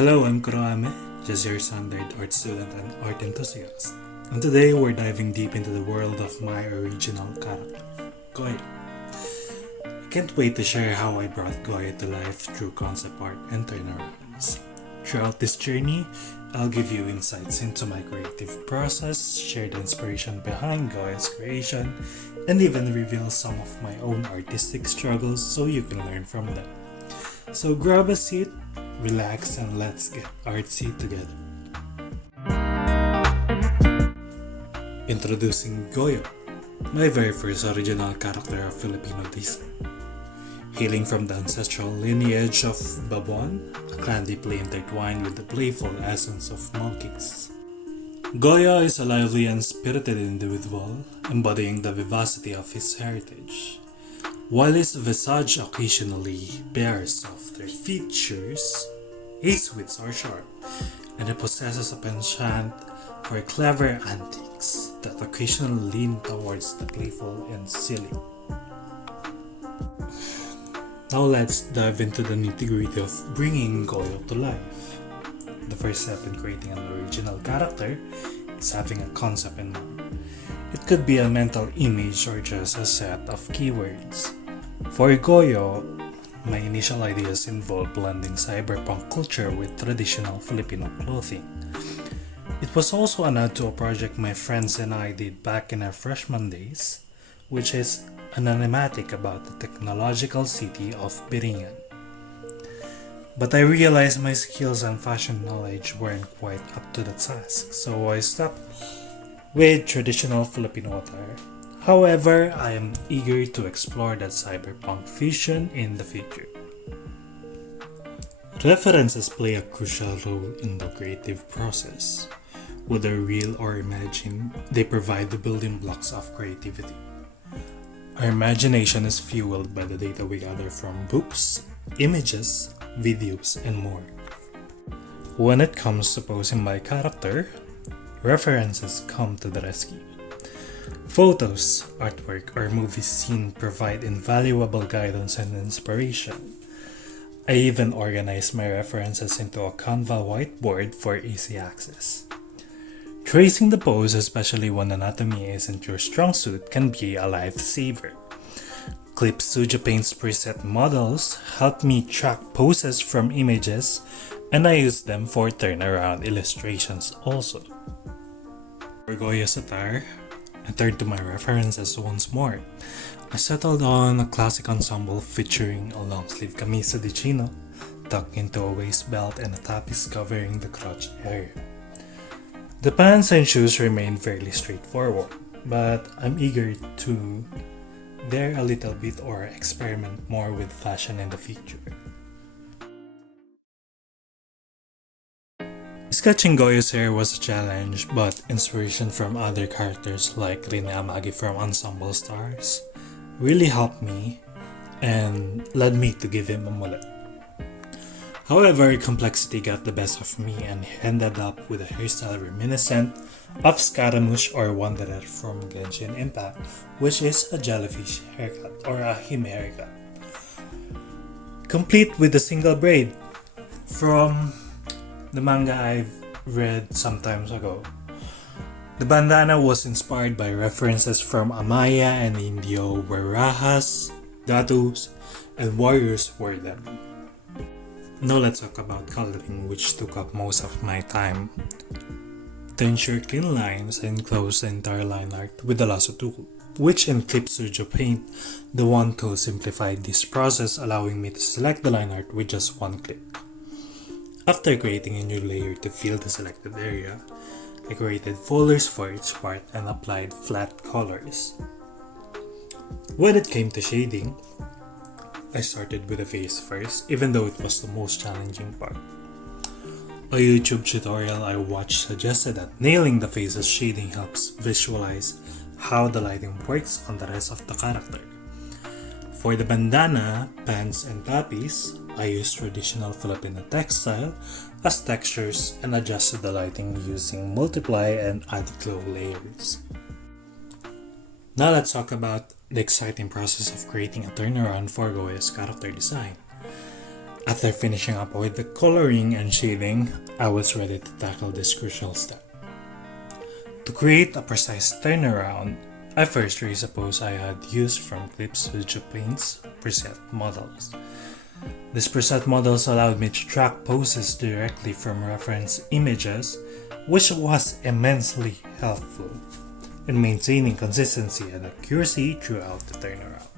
Hello, I'm Kvroame, just your standard art student and art enthusiast. And today we're diving deep into the world of my original character, Goyo. I can't wait to share how I brought Goyo to life through concept art and turnarounds. Throughout this journey, I'll give you insights into my creative process, share the inspiration behind Goyo's creation, and even reveal some of my own artistic struggles so you can learn from them. So grab a seat, relax, and let's get artsy together. Introducing Goyo, my very first original character of Filipino descent. Hailing from the ancestral lineage of Babuan, a clan deeply intertwined with the playful essence of monkeys. Goyo is a lively and spirited individual, embodying the vivacity of his heritage. While his visage occasionally bears softer features, his wits are sharp, and he possesses a penchant for clever antics that occasionally lean towards the playful and silly. Now let's dive into the nitty-gritty of bringing Goyo to life. The first step in creating an original character is having a concept in mind. It could be a mental image or just a set of keywords. For Goyo, my initial ideas involved blending cyberpunk culture with traditional Filipino clothing. It was also an nod to a project my friends and I did back in our freshman days, which is an animatic about the technological city of Biringan. But I realized my skills and fashion knowledge weren't quite up to the task, so I stopped with traditional Filipino attire. However, I am eager to explore that cyberpunk fusion in the future. References play a crucial role in the creative process. Whether real or imagined, they provide the building blocks of creativity. Our imagination is fueled by the data we gather from books, images, videos, and more. When it comes to posing my character, references come to the rescue. Photos, artwork, or movie scene provide invaluable guidance and inspiration. I even organize my references into a Canva whiteboard for easy access. Tracing the pose, especially when anatomy isn't your strong suit, can be a lifesaver. Clip Studio Paint's preset models help me track poses from images, and I use them for turnaround illustrations also. For Goyo's attire, I turned to my references once more. I settled on a classic ensemble featuring a long-sleeve camisa de chino tucked into a waist belt and a tapis covering the crotch area. The pants and shoes remain fairly straightforward, but I'm eager to dare a little bit or experiment more with fashion in the future. Sketching Goyo's hair was a challenge, but inspiration from other characters like Rene Amagi from Ensemble Stars really helped me and led me to give him a mullet. However, complexity got the best of me and ended up with a hairstyle reminiscent of Scaramouche or Wanderer from Genshin Impact, which is a jellyfish haircut or a hime haircut, complete with a single braid from the manga I've read some time ago. The bandana was inspired by references from Amaya and Indio, where Rahas, Datus, and warriors wore them. Now let's talk about coloring, which took up most of my time. To ensure clean lines, I enclosed the entire line art with the lasso tool, which in Clip Studio Paint, the one tool simplified this process, allowing me to select the line art with just one click. After creating a new layer to fill the selected area, I created folders for each part and applied flat colors. When it came to shading, I started with the face first, even though it was the most challenging part. A YouTube tutorial I watched suggested that nailing the face's shading helps visualize how the lighting works on the rest of the character. For the bandana, pants, and tapis, I used traditional Filipino textile as textures and adjusted the lighting using multiply and anti-glow layers. Now let's talk about the exciting process of creating a turnaround for Goyo's character design. After finishing up with the coloring and shading, I was ready to tackle this crucial step. To create a precise turnaround, I first traced a pose I had used from clips with Paint's preset models. These preset models allowed me to track poses directly from reference images, which was immensely helpful in maintaining consistency and accuracy throughout the turnaround.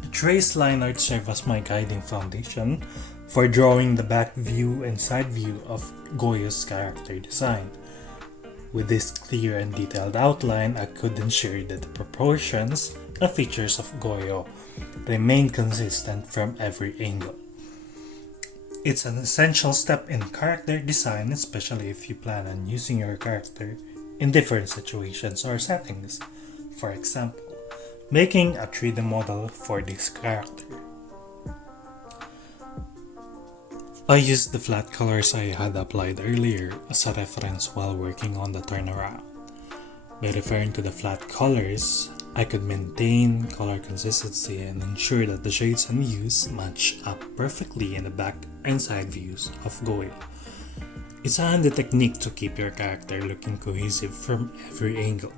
The trace line art served as my guiding foundation for drawing the back view and side view of Goyo's character design. With this clear and detailed outline, I could ensure that the proportions and features of Goyo remain consistent from every angle. It's an essential step in character design, especially if you plan on using your character in different situations or settings. For example, making a 3D model for this character. I used the flat colors I had applied earlier as a reference while working on the turnaround. By referring to the flat colors, I could maintain color consistency and ensure that the shades and hues match up perfectly in the back and side views of Goyo. It's a handy technique to keep your character looking cohesive from every angle.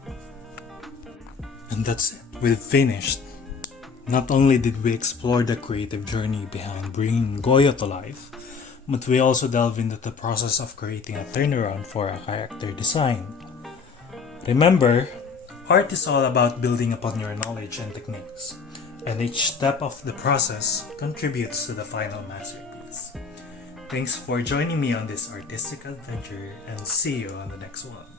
And that's it, we've finished. Not only did we explore the creative journey behind bringing Goyo to life, but we also delve into the process of creating a turnaround for a character design. Remember, art is all about building upon your knowledge and techniques, and each step of the process contributes to the final masterpiece. Thanks for joining me on this artistic adventure, and see you on the next one.